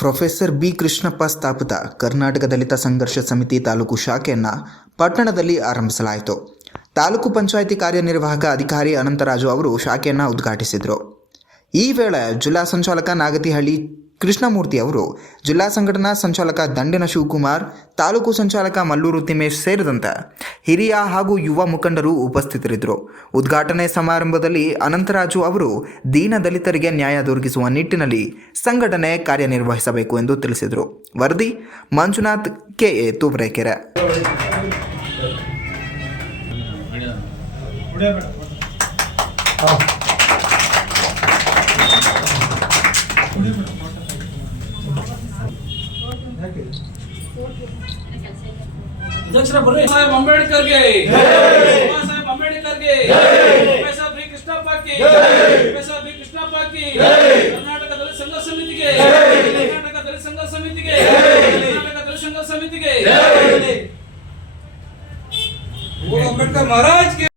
Professor B Krishnappa ಸ್ಥಾಪಿತ ಕರ್ನಾಟಕ ದಲಿತ ಸಂಘರ್ಷ ಸಮಿತಿ ತಾಲೂಕು ಶಾಖೆಯನ್ನು ಪಟ್ಟಣದಲ್ಲಿ ಆರಂಭಿಸಲಾಯಿತು. ತಾಲೂಕು ಪಂಚಾಯಿತಿ ಕಾರ್ಯನಿರ್ವಾಹಕ ಅಧಿಕಾರಿ ಅನಂತರಾಜು ಅವರು ಶಾಖೆಯನ್ನು ಉದ್ಘಾಟಿಸಿದರು. ಈ ವೇಳೆ ಜಿಲ್ಲಾ ಸಂಚಾಲಕ ನಾಗತಿಹಳ್ಳಿ ಕೃಷ್ಣಮೂರ್ತಿ ಅವರು, ಜಿಲ್ಲಾ ಸಂಘಟನಾ ಸಂಚಾಲಕ ದಂಡಿನ ಶಿವಕುಮಾರ್, ತಾಲೂಕು ಸಂಚಾಲಕ ಮಲ್ಲೂರು ತಿಮ್ಮೇಶ್ ಸೇರಿದಂತೆ ಹಿರಿಯ ಹಾಗೂ ಯುವ ಮುಖಂಡರು ಉಪಸ್ಥಿತರಿದ್ದರು. ಉದ್ಘಾಟನೆ ಸಮಾರಂಭದಲ್ಲಿ ಅನಂತರಾಜು ಅವರು ದೀನ ದಲಿತರಿಗೆ ನ್ಯಾಯ ದೊರಕಿಸುವ ನಿಟ್ಟಿನಲ್ಲಿ ಸಂಘಟನೆ ಕಾರ್ಯನಿರ್ವಹಿಸಬೇಕು ಎಂದು ತಿಳಿಸಿದರು. ವರದಿ ಮಂಜುನಾಥ್ ಕೆಎ ತೂಬರೆಕೆರೆ. साहेब अंबेडकर के साहेब अंबेडकर के प्रोफेसर बी कृष्णप्पा की प्रोफेसर बी कृष्णप्पा की कर्नाटक दलित संघर्ष समिति के कर्नाटक दलित संघर्ष समिति के कर्नाटक दलित संघर्ष समिति के बोलो अंबेडकर महाराज के